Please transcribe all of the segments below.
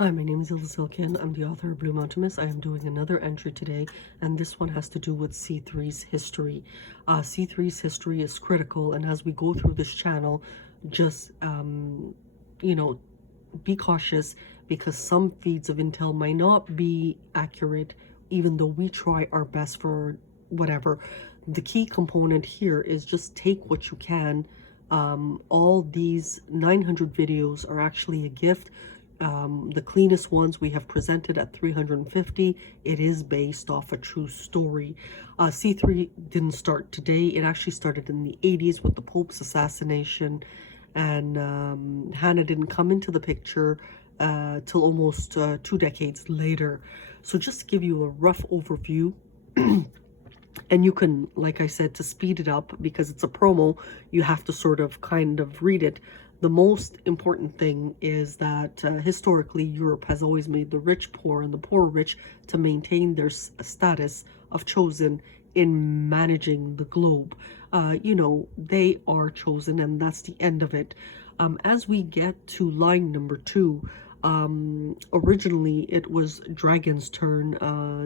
Hi, my name is Elif. I'm the author of Blue Mountainous. I am doing another entry today, and this one has to do with C3's history. C3's history is critical, and as we go through this channel, just, you know, be cautious because some feeds of intel might not be accurate, even though we try our best for whatever. The key component here is just take what you can. All these 900 videos are actually a gift. The cleanest ones we have presented at 350. It is based off a true story. C3 didn't start today. It actually started in the 80s with the Pope's assassination, and Hanna didn't come into the picture till almost 2 decades later. So just to give you a rough overview, and you can, like I said, to speed it up because it's a promo, you have to sort of kind of read it. The most important thing is that historically Europe has always made the rich poor and the poor rich to maintain their status of chosen in managing the globe. You know, they are chosen, and that's the end of it. As we get to line number 2, originally it was Dragon's turn.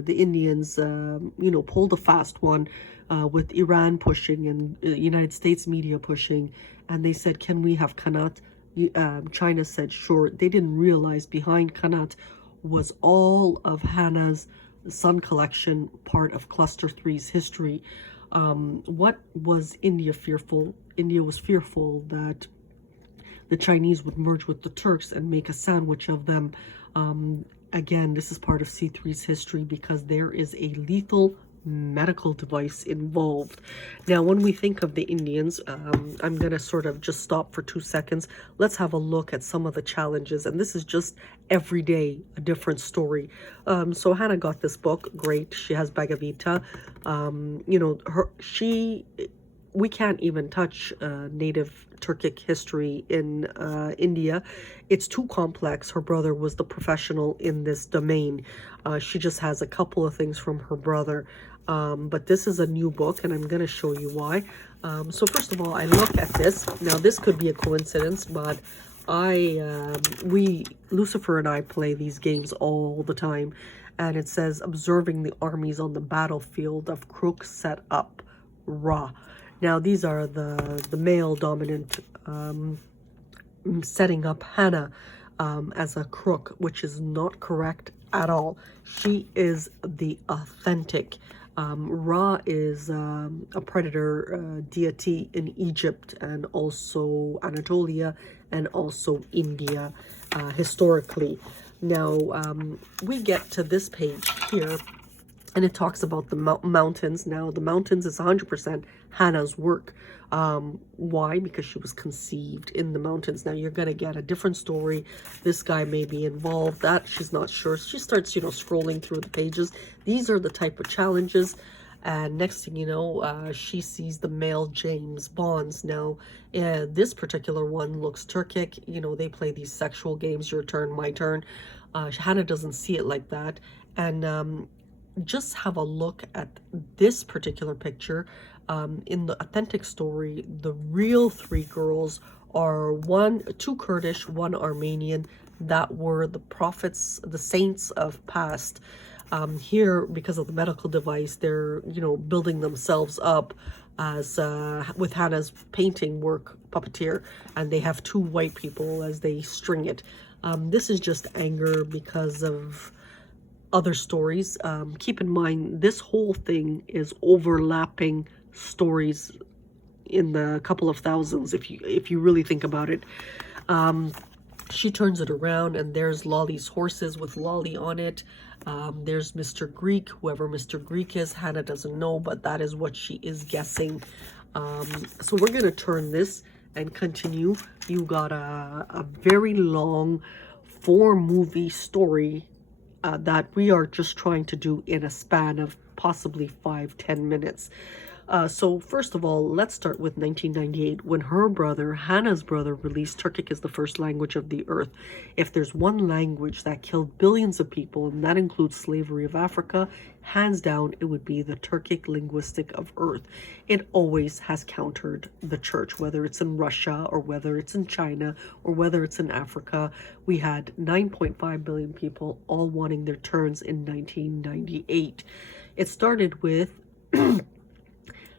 The Indians, you know, pulled a fast one with Iran pushing and United States media pushing, and they said, can we have Khanat? China said sure. They didn't realize behind Khanat was all of Hanna's Sun collection, part of Cluster 3's history. What was India fearful? India was fearful that the Chinese would merge with the Turks and make a sandwich of them. Again, this is part of C3's history because there is a lethal medical device involved. Now, when we think of the Indians, I'm going to sort of just stop for 2 seconds. Let's have a look at some of the challenges. And this is just every day a different story. So Hanna got this book. Great. She has Bhagavad Gita. You know, we can't even touch native Turkic history in India. It's too complex. Her brother was the professional in this domain. She just has a couple of things from her brother. But this is a new book, and I'm going to show you why. So first of all, I look at this. Now, this could be a coincidence, but Lucifer and I play these games all the time. And it says, observing the armies on the battlefield of Crook set up Ra. Now, these are the male dominant setting up Hanna as a crook, which is not correct at all. She is the authentic. Ra is a predator deity in Egypt and also Anatolia and also India historically. Now, we get to this page here, and it talks about the mountains. Now, the mountains is 100% Hanna's work. Why? Because she was conceived in the mountains. Now, you're going to get a different story. This guy may be involved. That she's not sure. She starts, you know, scrolling through the pages. These are the type of challenges. And next thing you know, she sees the male James Bonds. Now, this particular one looks Turkic. You know, they play these sexual games, your turn, my turn. Hanna doesn't see it like that. And just have a look at this particular picture. In the authentic story, the real 3 girls are 2 Kurdish, 1 Armenian, that were the prophets, the saints of past. Here, because of the medical device, they're, you know, building themselves up as with Hanna's painting work puppeteer, and they have 2 white people as they string it. This is just anger because of other stories. Keep in mind, this whole thing is overlapping stories in the couple of thousands, if you really think about it. She turns it around, and there's Lolly's horses with Lolly on it. There's Mr. Greek, whoever Mr. Greek is. Hanna doesn't know, but that is what she is guessing. So we're going to turn this and continue. You got a very long 4-movie story that we are just trying to do in a span of possibly 5-10 minutes. So first of all, let's start with 1998, when her brother, Hannah's brother, released Turkic is the first language of the earth. If there's one language that killed billions of people, and that includes slavery of Africa, hands down, it would be the Turkic linguistic of earth. It always has countered the church, whether it's in Russia or whether it's in China or whether it's in Africa. We had 9.5 billion people all wanting their turns in 1998. It started with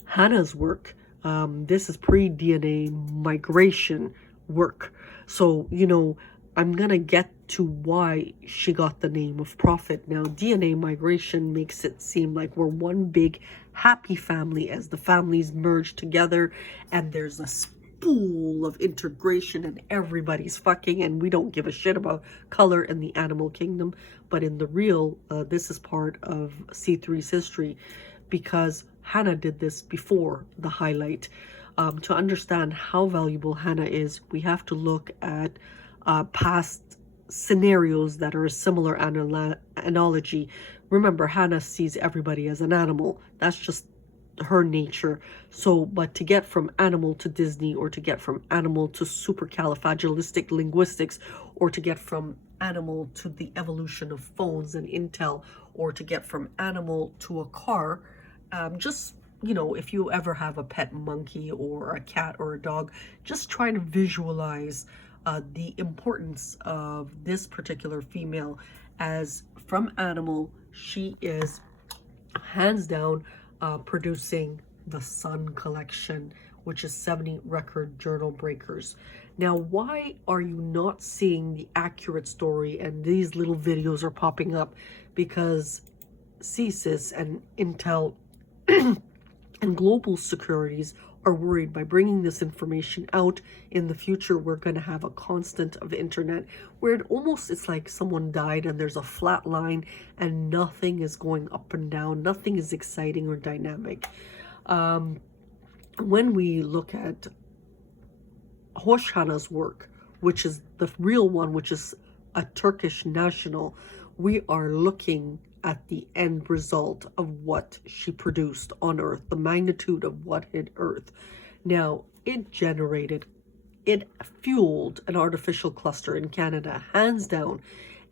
Hannah's work. This is pre-DNA migration work. So, you know, I'm going to get to why she got the name of Prophet. Now, DNA migration makes it seem like we're one big happy family as the families merge together and there's a spool of integration and everybody's fucking and we don't give a shit about color in the animal kingdom. But in the real, this is part of C3's history because Hanna did this before the highlight. To understand how valuable Hanna is, we have to look at past scenarios that are a similar analogy. Remember, Hanna sees everybody as an animal. That's just her nature. So, but to get from animal to Disney, or to get from animal to supercalifragilistic linguistics, or to get from animal to the evolution of phones and Intel, or to get from animal to a car, just, you know, if you ever have a pet monkey or a cat or a dog, just try to visualize the importance of this particular female. As from animal, she is hands down producing the Sun collection, which is 70 record journal breakers. Now, why are you not seeing the accurate story and these little videos are popping up? Because CSIS and Intel and global securities are worried by bringing this information out. In the future, we're going to have a constant of internet where it's like someone died and there's a flat line and nothing is going up and down, nothing is exciting or dynamic. When we look at HOSH Hanna's work, which is the real one, which is a Turkish national, we are looking at the end result of what she produced on Earth, the magnitude of what hit Earth. Now, it fueled an artificial cluster in Canada, hands down,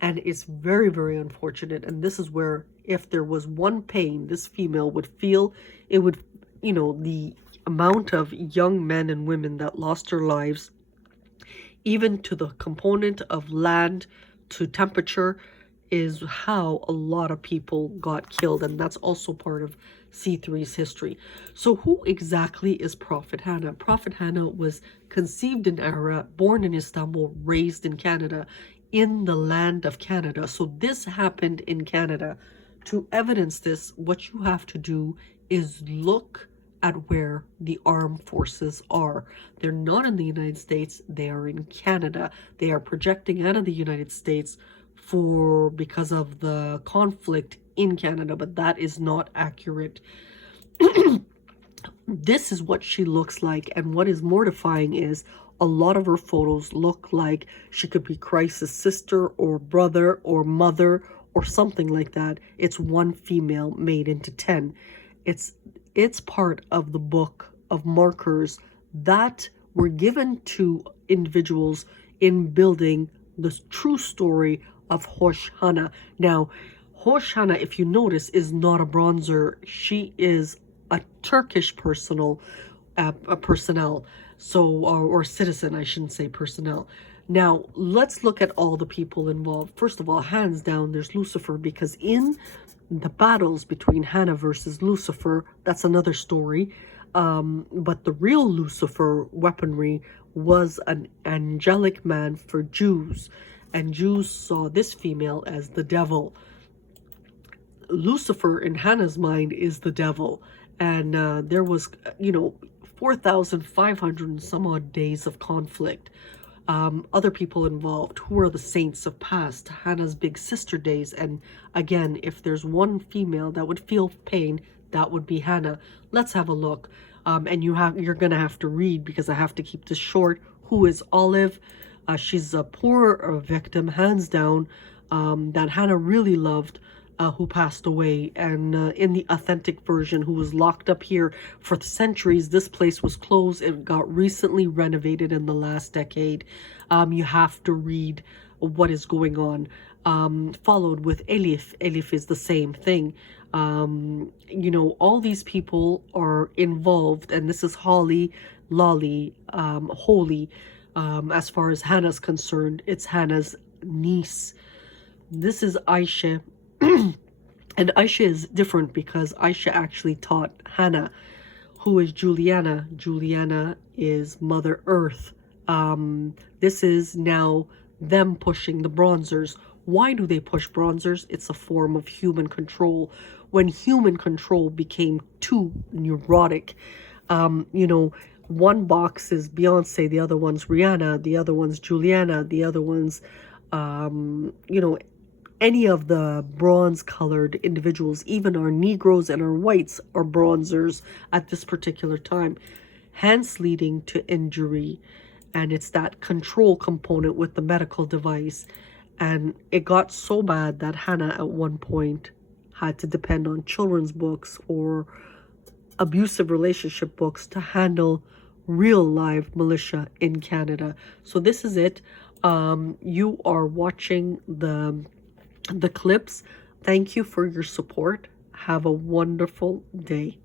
and it's very, very unfortunate. And this is where, if there was one pain this female would feel, it would, you know, the amount of young men and women that lost their lives, even to the component of land to temperature, is how a lot of people got killed. And that's also part of C3's history. So who exactly is Prophet Hanna? Prophet Hanna was conceived in Iraq, born in Istanbul, raised in Canada, in the land of Canada. So this happened in Canada. To evidence this, what you have to do is look at where the armed forces are. They're not in the United States, they are in Canada. They are projecting out of the United States because of the conflict in Canada, but that is not accurate. This is what she looks like, and what is mortifying is a lot of her photos look like she could be Christ's sister or brother or mother or something like that. It's one female made into 10. It's part of the book of markers that were given to individuals in building the true story of HOSH Hanna. Now, HOSH Hanna, if you notice, is not a bronzer. She is a Turkish personnel, so or citizen, I shouldn't say personnel. Now, let's look at all the people involved. First of all, hands down, there's Lucifer, because in the battles between Hanna versus Lucifer, that's another story. But the real Lucifer weaponry was an angelic man for Jews, and Jews saw this female as the devil. Lucifer, in Hanna's mind, is the devil. And there was, 4,500 and some odd days of conflict. Other people involved, who are the saints of past, Hanna's big sister days. And again, if there's one female that would feel pain, that would be Hanna. Let's have a look. And you're gonna have to read, because I have to keep this short. Who is Olivia? She's a poor victim, hands down, that Hanna really loved. who passed away, and in the authentic version, who was locked up here for centuries. This place was closed. It got recently renovated in the last decade. You have to read what is going on. Followed with Elif. Elif is the same thing. You know, all these people are involved, and this is Holly, Lolly, Holy. As far as Hannah's concerned, it's Hannah's niece. This is Aisha. And Aisha is different because Aisha actually taught Hannah, who is Juliana. Juliana is Mother Earth. This is now them pushing the bronzers. Why do they push bronzers? It's a form of human control. When human control became too neurotic, you know, one box is Beyonce, the other one's Rihanna, the other one's Juliana, the other one's, you know, any of the bronze-colored individuals. Even our Negroes and our whites are bronzers at this particular time, hence leading to injury. And it's that control component with the medical device. And it got so bad that Hannah at one point had to depend on children's books or abusive relationship books to handle real live militia in Canada. So this is it. You are watching the clips. Thank you for your support. Have a wonderful day.